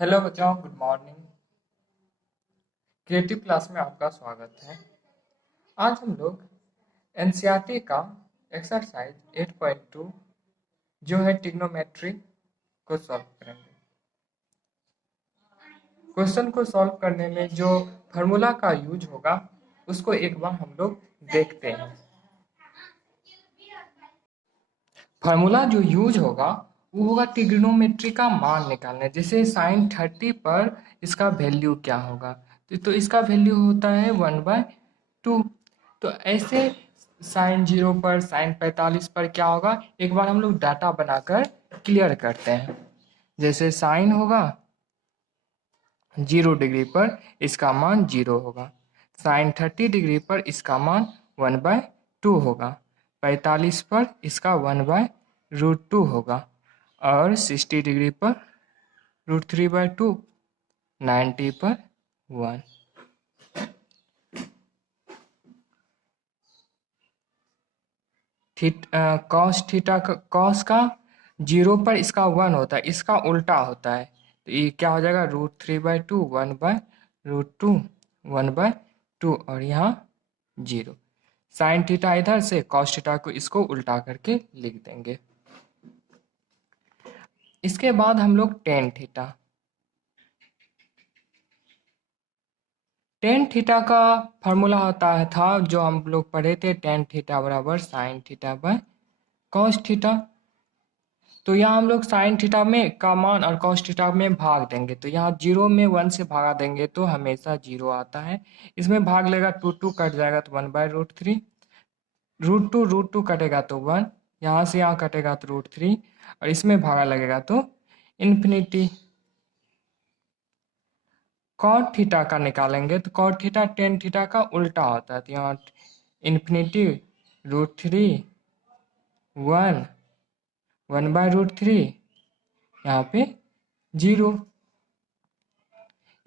Hello बच्चों, good morning. Creative class में आपका स्वागत है। आज हम लोग एनसीईआरटी का एक्सरसाइज 8.2 जो है ट्रिग्नोमेट्री को सॉल्व करेंगे। क्वेश्चन को सॉल्व करने में जो फार्मूला का यूज होगा उसको एक बार हम लोग देखते हैं। फार्मूला जो यूज होगा वो होगा ट्रिग्नोमेट्री का मान निकालने। जैसे साइन 30 पर इसका वैल्यू क्या होगा, तो इसका वैल्यू होता है 1/2। तो ऐसे साइन 0 पर, साइन 45 पर क्या होगा, एक बार हम लोग डाटा बनाकर क्लियर करते हैं। जैसे साइन होगा 0 डिग्री पर इसका मान 0 होगा, साइन 30 डिग्री पर इसका मान 1/2 होगा, 45 पर इसका 1/√2 होगा और 60 डिग्री पर √3/2, 90 पर 1। कॉस का 0 पर इसका 1 होता है, इसका उल्टा होता है, तो ये क्या हो जाएगा, √3/2, 1/√2, 1/2 और यहाँ 0। साइन थीटा इधर से, कॉस थीटा को इसको उल्टा करके लिख देंगे। इसके बाद हम लोग टेन थीटा का फॉर्मूला होता है था जो हम लोग पढ़े थे, टेन थीटा बराबर sine theta by cos theta. तो यहाँ हम लोग साइन थीटा में का मान और कॉस थीटा में भाग देंगे, तो यहाँ 0 में 1 से भागा देंगे तो हमेशा 0 आता है। इसमें भाग लेगा 2 कट जाएगा तो 1/√3, √2 कटेगा तो 1, यहाँ से यहाँ कटेगा तो √3 और इसमें भागा लगेगा तो इन्फिनिटी। कॉट थीटा का निकालेंगे तो कॉट थीटा टेन थीटा का उल्टा होता है, तो यहाँ इन्फिनिटी √3, 1, 1/√3, यहाँ पे 0।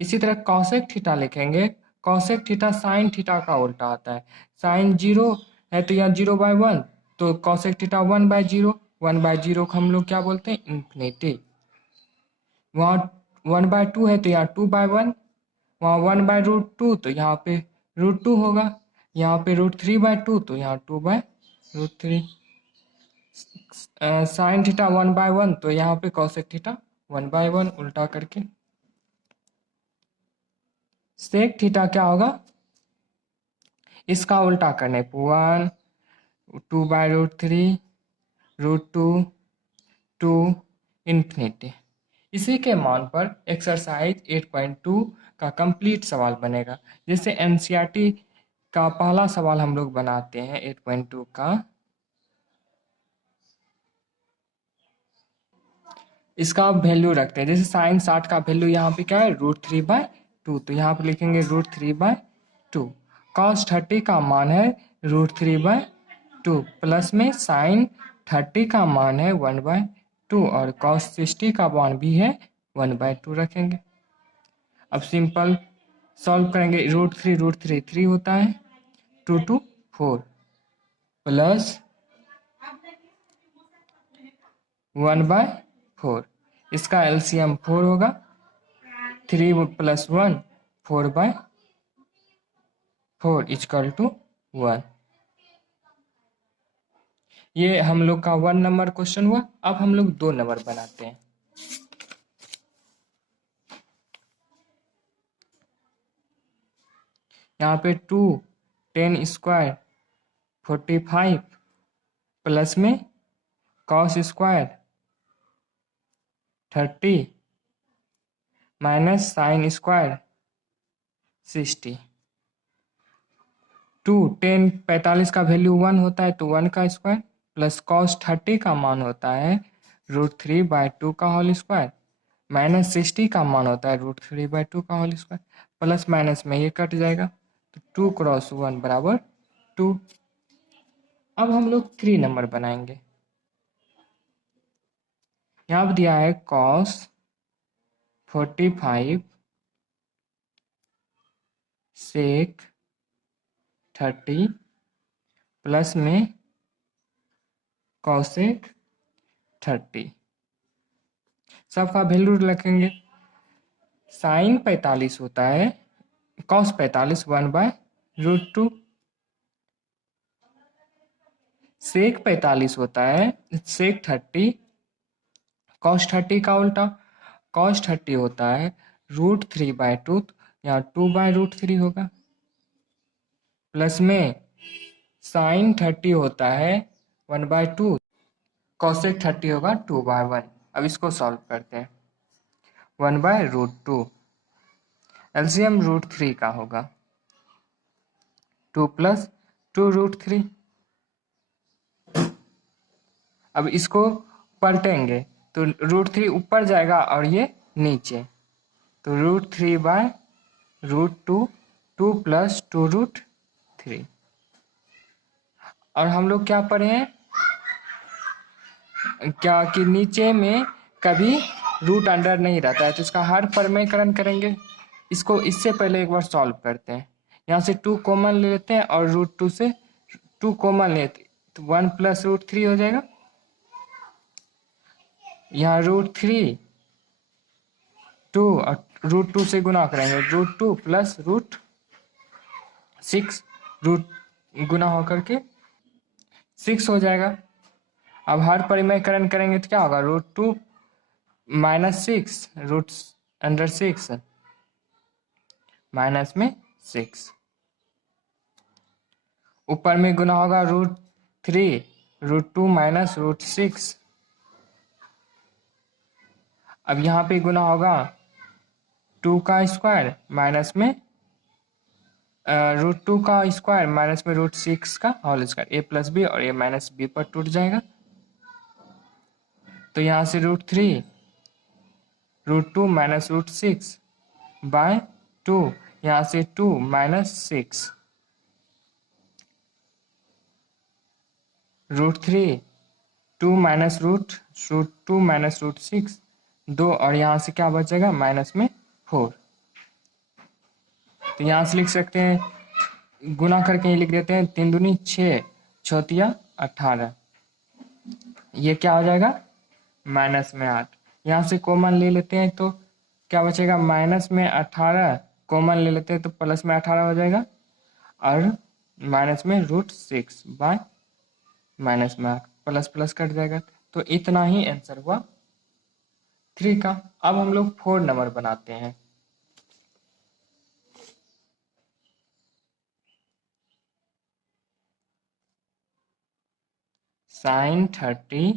इसी तरह कॉसेक थीटा लिखेंगे। कॉसेक थीटा साइन थीटा का उल्टा आता है। साइन 0 है तो यहाँ 0/1, तो कॉसेक थीटा 1/0, 1/0 को हम लोग क्या बोलते हैं, इन्फिनिटी। वहाँ 1/2 है तो यहाँ 2/1, वहाँ 1/√2 तो यहाँ पे √2 होगा, यहाँ पे √3/2 तो यहाँ 2/√3। साइन थीटा 1/1 तो यहाँ पे कॉसेक थीटा 1/1 उल्टा करके। सेक थीटा क्या होगा, इसका उल्टा करने पर 1, 2/√3, √2, 2, इन्फिनिटी। इसी के मान पर एक्सरसाइज 8.2 का कंप्लीट सवाल बनेगा। जैसे एनसीईआरटी का पहला सवाल हम लोग बनाते हैं 8.2 का। इसका वैल्यू रखते हैं। जैसे साइन 60 का वैल्यू यहाँ पे क्या है, √3/2, तो यहाँ पे लिखेंगे √3/2। कॉस 30 का मान है √3/2, प्लस में साइन 30 का मान है 1/2 और कॉस 60 का मान भी है 1/2 रखेंगे। अब सिंपल सॉल्व करेंगे। √3 3 होता है, 2 2 4 प्लस 1/4, इसका एलसीएम 4 होगा, 3 + 1 4/4 = 1। ये हम लोग का 1 नंबर क्वेश्चन हुआ। अब हम लोग 2 नंबर बनाते हैं। यहाँ पे 2 10² 45 प्लस में cos² 30 माइनस sin² 60। 2 10 45 का वैल्यू 1 होता है तो 1 का स्क्वायर, प्लस cos 30 का मान होता है √3/2 का होल स्क्वायर, माइनस 60 का मान होता है √3/2 का होल स्क्वायर। प्लस माइनस में ये कट जाएगा तो 2 × 1 = 2। अब हम लोग 3 नंबर बनाएंगे। यहाँ पर दिया है cos 45 sec 30 प्लस में cosec 30, सबका वैल्यू रखेंगे। साइन 45 होता है कॉस 45 1/√2। सेक 45 होता है सेक 30 कॉस 30 का उल्टा कॉस 30 होता है √3/2 या 2/√3 होगा। प्लस में साइन 30 होता है 1/2 कॉसेक 30 होगा 2/1। अब इसको सॉल्व करते हैं 1/√2 एलसीएम √3 का होगा 2 + 2√3। अब इसको पलटेंगे तो √3 ऊपर जाएगा और ये नीचे, तो √3/√2 2 + 2√3। और हम लोग क्या पढ़े हैं क्या कि नीचे में कभी रूट अंडर नहीं रहता है, तो इसका हर परमेयकरण करेंगे। इसको इससे पहले एक बार सॉल्व करते हैं। यहाँ से 2 कॉमन ले लेते हैं और √2 से 2 कॉमन लेते तो 1 + √3 हो जाएगा। यहाँ √3 2 और √2 से गुना करेंगे √2 + √6 रूट गुना होकर के 6 हो जाएगा। अब हर परिमेयकरण करेंगे तो क्या होगा √2 - 6 √6 माइनस में 6 ऊपर में गुना होगा √3 √2 - √6। अब यहाँ पे गुना होगा 2 का स्क्वायर माइनस में √2 का स्क्वायर माइनस में √6 का होल स्क्वायर a + b और a - b पर टूट जाएगा। तो यहाँ से √3 √2 - √6/2 यहाँ से 2 - 6 √3 2 - √2 - √6 2 और यहाँ से क्या बचेगा माइनस में 4। तो यहाँ से लिख सकते हैं गुना करके ही लिख देते हैं 3 दूनी 6 चौथिया 18। ये क्या हो जाएगा माइनस में 8। यहाँ से कॉमन ले लेते हैं तो क्या बचेगा माइनस में 18 कॉमन ले लेते हैं तो प्लस में 18 हो जाएगा और माइनस में √6 माइनस में 8 प्लस प्लस कट जाएगा। तो इतना ही आंसर हुआ 3 का। अब हम लोग 4 नंबर बनाते हैं। साइन 30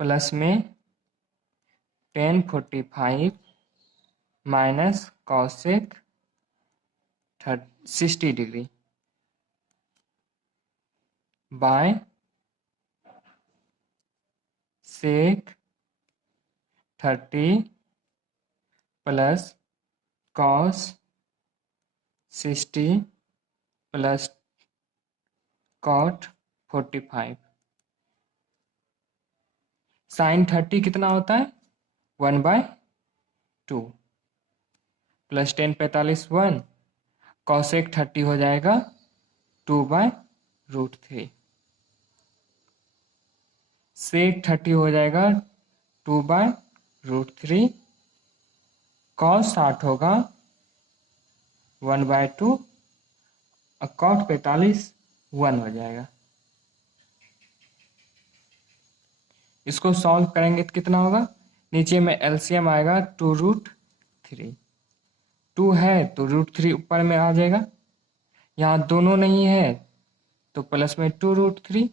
प्लस में tan 45 minus cosec 60 degree by sec 30 plus cos 60 plus cot 45। Sine 30 कितना होता है 1/2 प्लस tan 45 1 कॉसेक 30 हो जाएगा 2/√3 सेक 30 हो जाएगा 2/√3 कॉस 60 होगा 1/2 और कॉट 45 1 हो जाएगा। इसको सॉल्व करेंगे तो कितना होगा नीचे में एलसीएम आएगा 2√3 2 है तो √3 ऊपर में आ जाएगा। यहाँ दोनों नहीं है तो प्लस में 2√3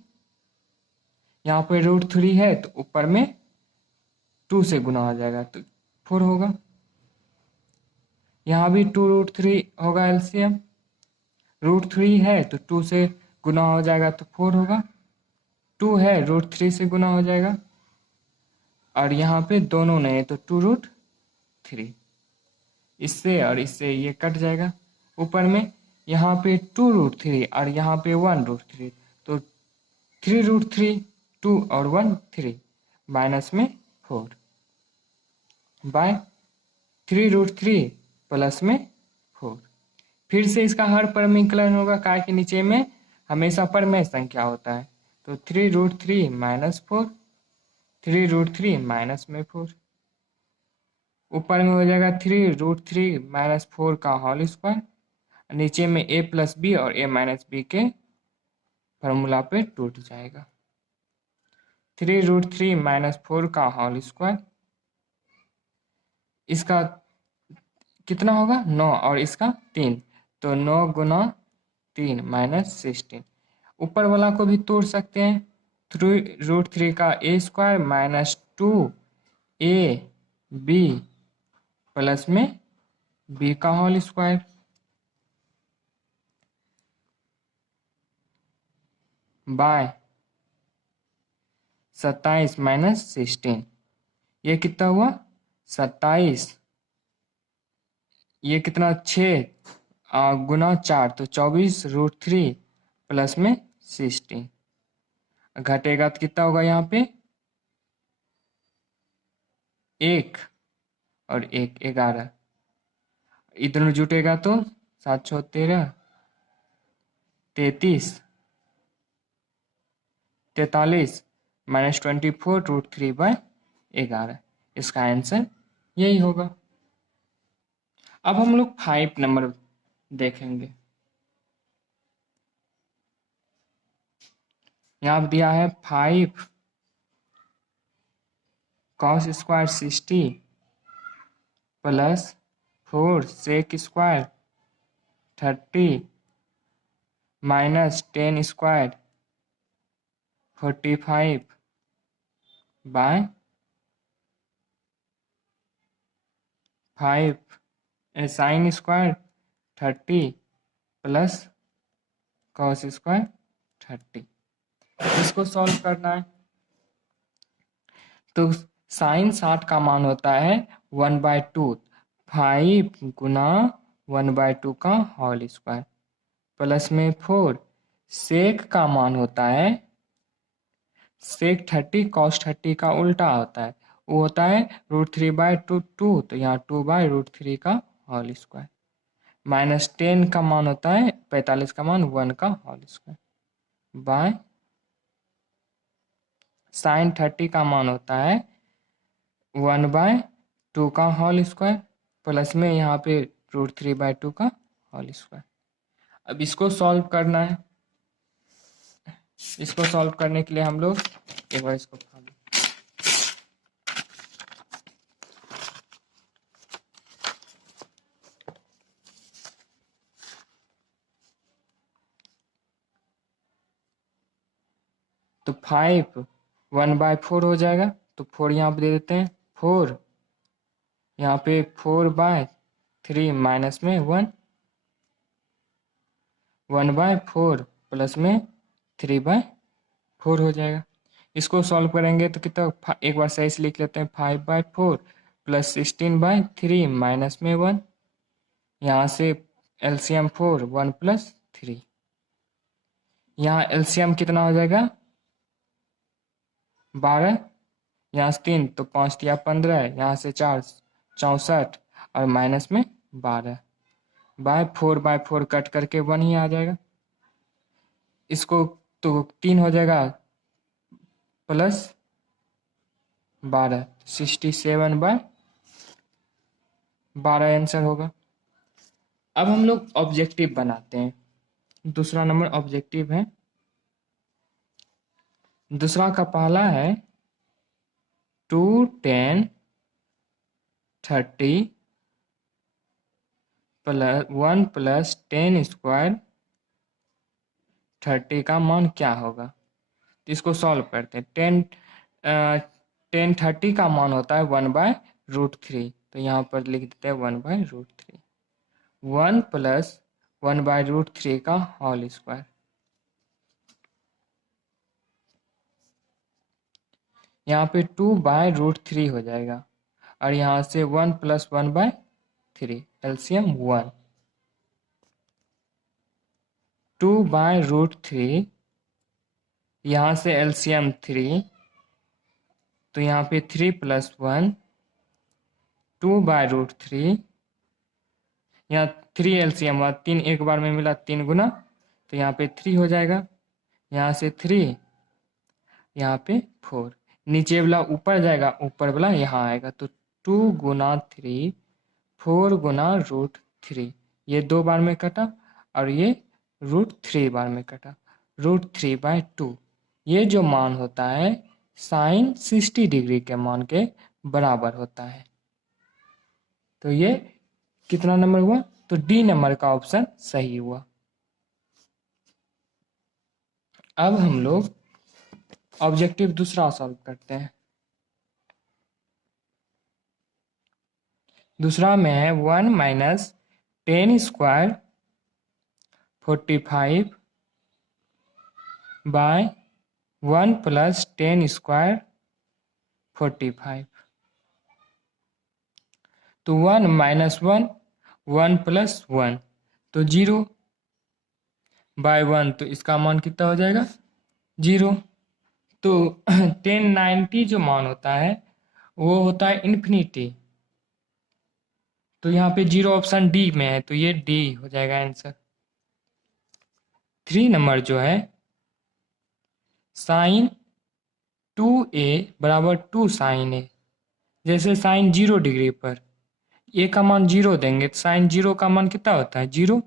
यहाँ पे √3 है तो ऊपर में 2 से गुना हो जाएगा तो 4 होगा। यहाँ भी 2√3 होगा एलसीएम √3 है तो 2 से गुना हो जाएगा तो 4 होगा 2 है √3 से गुना हो जाएगा और यहाँ पे दोनों नहीं है तो 2√3 इससे और इससे ये कट जाएगा। ऊपर में यहाँ पे 2√3 और यहाँ पे 1√3 तो 3√3 2 और 1 3 माइनस में 4 बाय 3√3 प्लस में 4। फिर से इसका हर परमीकरण होगा काय के नीचे में हमेशा परमेय संख्या होता है तो 3√3 - 4 3√3 माइनस में 4, ऊपर में हो जाएगा 3√3 माइनस 4 का होल स्क्वायर, नीचे में a प्लस बी और a माइनस बी के फॉर्मूला पे टूट जाएगा। 3√3 माइनस 4 का होल स्क्वायर, इसका कितना होगा 9 और इसका 3, तो 9 गुना 3 माइनस 16। ऊपर वाला को भी तोड़ सकते हैं, 3√3 का a square minus 2ab plus में b का होल स्क्वायर बाय 27 माइनस 16। ये कितना हुआ 27, ये कितना 6 गुना 4, तो 24√3 प्लस में 16, घटेगा तो कितना होगा यहाँ पे 1 और 1 11, इधर जुटेगा तो 7 6 13 33 43 माइनस 24√3/11, इसका आंसर यही होगा। अब हम लोग 5 नंबर देखेंगे। यहाँ दिया है 5 cos square 60 plus 4 sec square 30 minus 10 square 45 by 5 sine square 30 plus cos square 30। इसको सॉल्व करना है, तो साइन 60 का मान होता है 1/2, 5 गुना 1/2 का होल स्क्वायर प्लस में 4, सेक का मान होता है सेक 30 cos 30 का उल्टा होता है, वो होता है √3/2, तो यहाँ 2/√3 का होल स्क्वायर माइनस 10 का मान होता है 45 का मान 1 का होल स्क्वायर बाय साइन 30 का मान होता है 1/2 का होल स्क्वायर प्लस में यहाँ पे √3/2 का होल स्क्वायर। अब इसको सॉल्व करना है, इसको सॉल्व करने के लिए हम लोग एक बार इसको तो 5 1/4 हो जाएगा, तो 4 यहाँ पे दे देते हैं, 4 यहाँ पे 4/3 माइनस में 1/4 प्लस में 3/4 हो जाएगा। इसको सॉल्व करेंगे तो कितना, एक बार सही से लिख लेते हैं, 5/4 प्लस 16/3 माइनस में 1, यहाँ से एलसीएम 4 1 प्लस 3, यहाँ एलसीएम कितना हो जाएगा 12, यहाँ से 3 तो 5 या 15, यहाँ से 4 64 और माइनस में 12 बाय 4/4 कट करके 1 ही आ जाएगा। इसको तो 3 हो जाएगा प्लस 12, 67/12 आंसर होगा। अब हम लोग ऑब्जेक्टिव बनाते हैं, दूसरा नंबर ऑब्जेक्टिव है। दूसरा का पहला है 2 10 30 प्लस 1 प्लस 10 स्क्वायर 30 का मान क्या होगा, तो इसको सॉल्व करते हैं। 10 30 का मान होता है 1/√3, तो यहाँ पर लिख देते हैं 1/√3, 1 प्लस 1/√3 का होल स्क्वायर, यहाँ पे 2/√3 हो जाएगा और यहाँ से 1 प्लस 1/3 एलसीएम 1, 2/√3 यहाँ से एलसीएम 3, तो यहाँ पे 3 प्लस 1 2/√3, यहाँ 3 एलसीएम हुआ, 3 एक बार में मिला 3 गुना, तो यहाँ पे 3 हो जाएगा, यहाँ से 3 यहाँ पे 4, नीचे वाला ऊपर जाएगा, ऊपर वाला यहाँ आएगा। तो 2 गुना 3 4 गुना √3, ये 2 बार में कटा और ये √3 बार में कटा। √3/2 ये जो मान होता है साइन 60 डिग्री के मान के बराबर होता है। तो ये कितना नंबर हुआ? तो डी नंबर का ऑप्शन सही हुआ। अब हम लोग ऑब्जेक्टिव दूसरा सॉल्व करते हैं। दूसरा में है 1 minus 10 square 45 by 1 plus 10 square 45। तो 1 माइनस 1 1 प्लस 1 तो 0 बाय 1, तो इसका मान कितना हो जाएगा? 0। तो 1090 जो मान होता है वो होता है इन्फिनिटी। तो यहाँ पे 0 ऑप्शन डी में है, तो ये डी हो जाएगा आंसर। 3 नंबर जो है साइन 2a बराबर 2 साइन ए। जैसे साइन 0 डिग्री पर ए का मान 0 देंगे तो साइन 0 का मान कितना होता है? 0।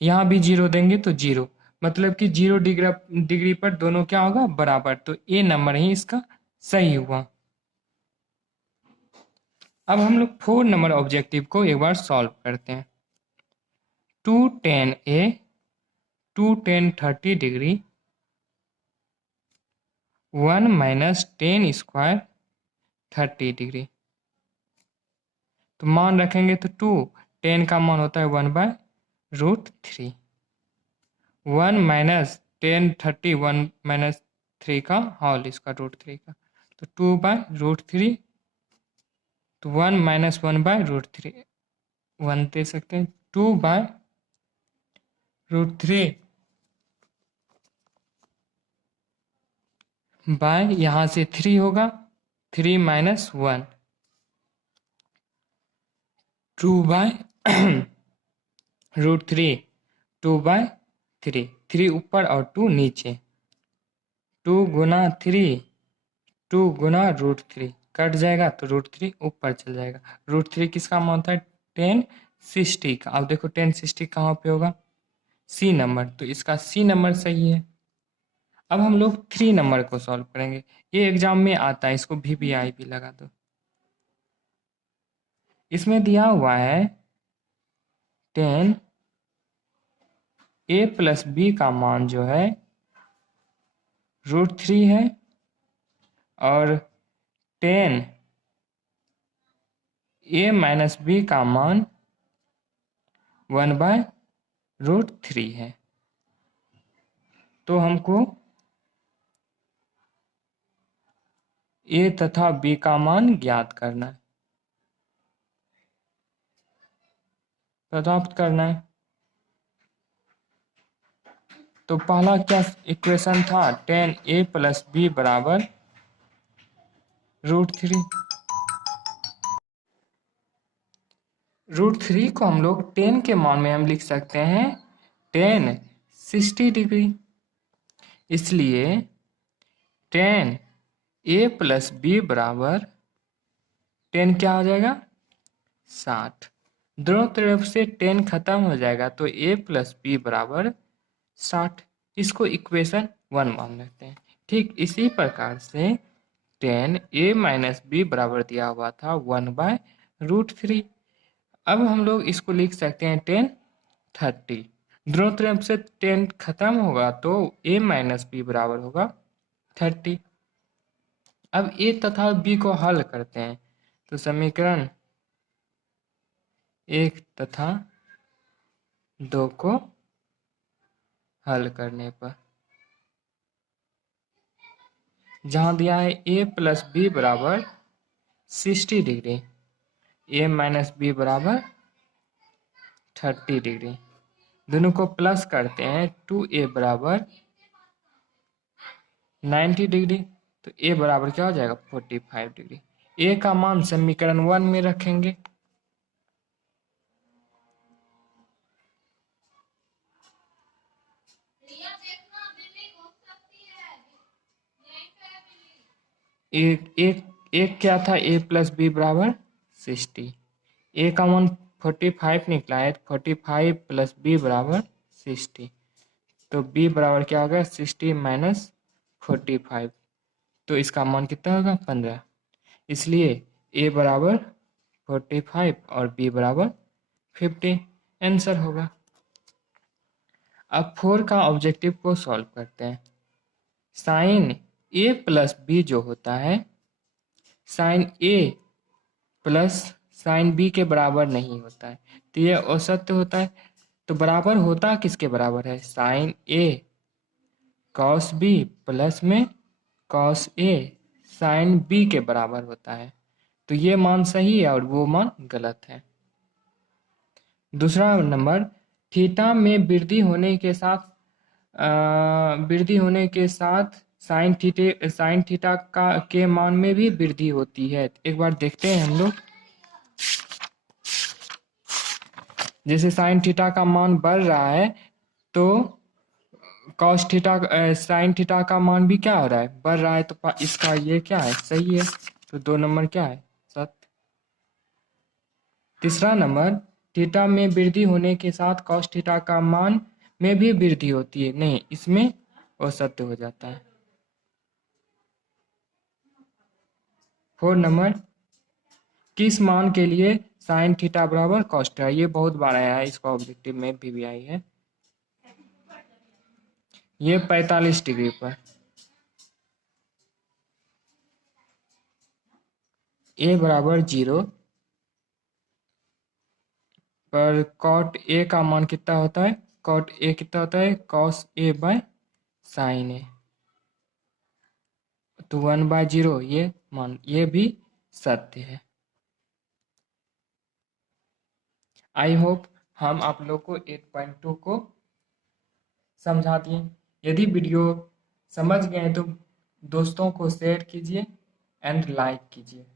यहाँ भी 0 देंगे तो 0, मतलब कि 0 डिग्री पर दोनों क्या होगा? बराबर। तो ए नंबर ही इसका सही हुआ। अब हम लोग 4 नंबर ऑब्जेक्टिव को एक बार सॉल्व करते हैं। 2 tan a 2 tan 30 degree 1 minus 10 square 30 degree. तो मान रखेंगे तो 2 10 का मान होता है 1/√3। 1 माइनस 10 30 1 माइनस 3 का होल इसका √3 का, तो 2/√3। तो 1 माइनस 1/√3 1 दे सकते हैं। 2/√3 बाय यहाँ से 3 होगा, 3 माइनस 1 2/√3 2/3 3 ऊपर और 2 नीचे। 2 गुना 3 2 गुना √3 कट जाएगा तो √3 ऊपर चल जाएगा। √3 किसका मान होता है? 1060 का। अब देखो 1060 कहाँ पे होगा? सी नंबर, तो इसका सी नंबर सही है। अब हम लोग 3 नंबर को सॉल्व करेंगे। ये एग्जाम में आता है, इसको VBI भी लगा दो। इसमें दिया हुआ है 10 a प्लस बी का मान जो है √3 है और 10 a माइनस बी का मान 1/√3 है। तो हमको a तथा b का मान ज्ञात करना है, प्राप्त करना है। तो पहला क्या इक्वेशन था? 10a प्लस बी बराबर √3। √3 को हम लोग 10 के मान में हम लिख सकते हैं 10 60 डिग्री। इसलिए 10a प्लस बी बराबर 10 क्या हो जाएगा? 60। दोनों तरफ से 10 खत्म हो जाएगा तो a प्लस बी बराबर 60। इसको इक्वेशन 1 मान लेते हैं। ठीक इसी प्रकार से 10a माइनस बी बराबर दिया हुआ था 1/√3। अब हम लोग इसको लिख सकते हैं 10 30। दोनों तरफ से 10 खत्म होगा तो a माइनस बी बराबर होगा 30। अब a तथा b को हल करते हैं तो समीकरण 1 तथा 2 को हल करने पर जहां दिया है a प्लस बी बराबर 60 डिग्री, a माइनस बी बराबर 30 डिग्री, दोनों को प्लस करते हैं 2a बराबर 90 डिग्री, तो a बराबर क्या हो जाएगा? 45 डिग्री। a का मान समीकरण 1 में रखेंगे। एक क्या था, a प्लस बी बराबर 60। a का मान 45 निकला है, 45 प्लस बी बराबर 60। तो b बराबर क्या होगा, 60 माइनस 45। तो इसका मान कितना होगा, 15। इसलिए a बराबर 45 और b बराबर 50 आंसर होगा। अब 4 का ऑब्जेक्टिव को सॉल्व करते हैं। साइन a प्लस बी जो होता है, sine a plus sine B के बराबर नहीं होता है, तो ये असत्य होता है। तो बराबर होता किसके बराबर है, sine a cos B plus में कॉस a साइन b के बराबर होता है। तो ये मान सही है और वो मान गलत है। दूसरा नंबर, थीटा में वृद्धि होने के साथ साइन थीटा का के मान में भी वृद्धि होती है। एक बार देखते हैं हम लोग। जैसे साइन थीटा का मान बढ़ रहा है तो कॉस थीटा साइन थीटा का मान भी क्या हो रहा है, बढ़ रहा है। तो इसका ये क्या है, सही है। तो 2 नंबर क्या है, सत्य। तीसरा नंबर, थीटा में वृद्धि होने के साथ कॉस थीटा का मान में भी वृद्धि होती है, नहीं, इसमें असत्य हो जाता है। 4 नंबर, किस मान के लिए साइन थीटा बराबर कॉस थीटा, ये बहुत बार आया है, इसका ऑब्जेक्टिव में भी आई है। ये 45 डिग्री पर a बराबर 0 पर कॉट a का मान कितना होता है, कॉट a कितना होता है, cos a by sine a। तो 1/0 ये मान, ये भी सत्य है। आई होप हम आप लोग को 8.2 को समझा दिए। यदि वीडियो समझ गए तो दोस्तों को शेयर कीजिए एंड लाइक कीजिए।